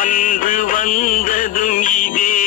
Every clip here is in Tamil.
அன்று வந்ததும் இதே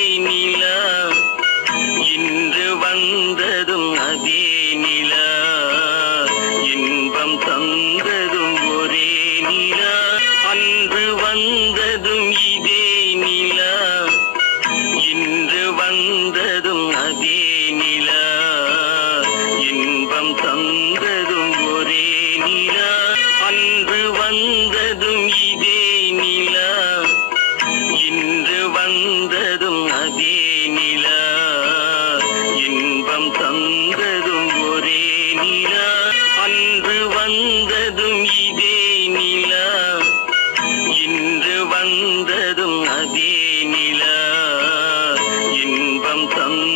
தம் தம்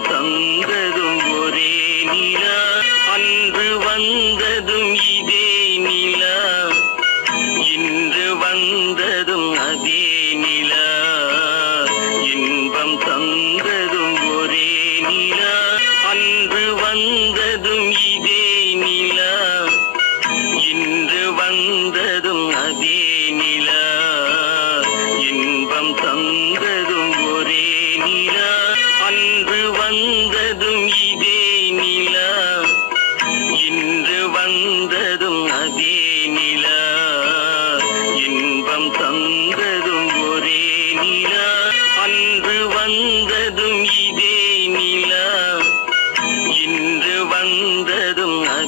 தந்ததும் ஒரே நிலா. அன்று வந்ததும் இதே நிலா. இன்று வந்ததும் அதே நிலா. இன்பம் தந்ததும் ஒரே நிலா. வந்த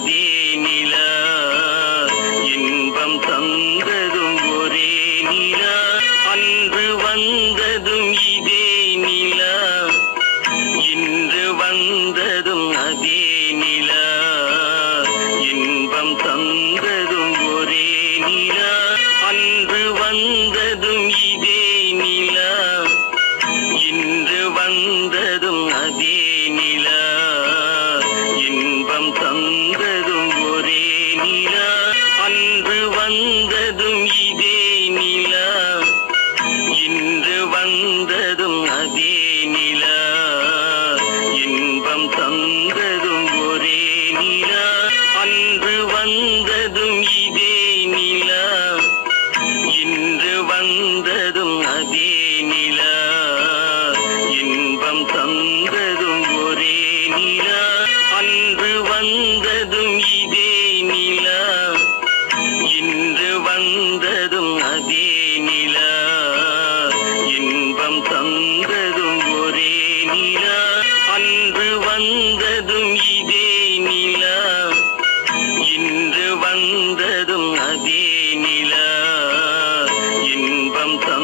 தேனிலா இன்பம் தந்ததும் ஒரே நிலா அன்று வந்ததும் இதே நிலா இன்று வந்ததும் அதே நிலா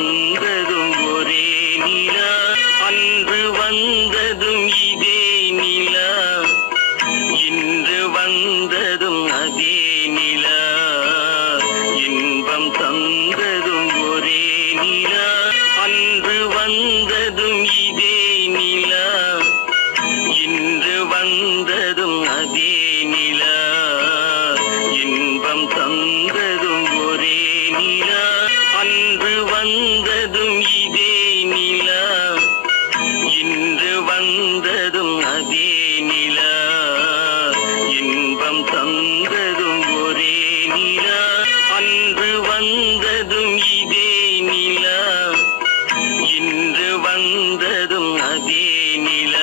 வந்ததும் ஒரே நிலா. அன்று வந்ததும் இதே நிலா. இன்று வந்ததும் அதே நிலா. இன்பம் தந்ததும் வந்த ni la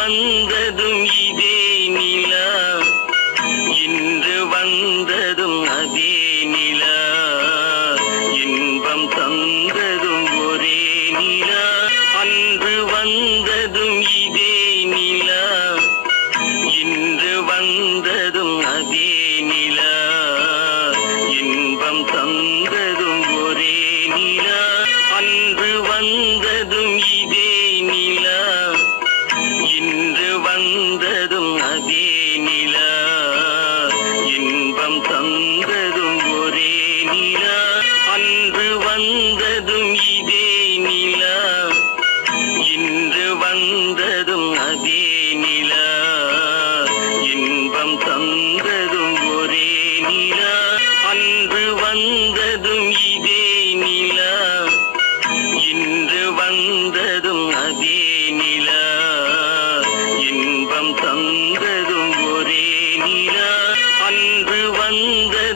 வந்ததும் அன்று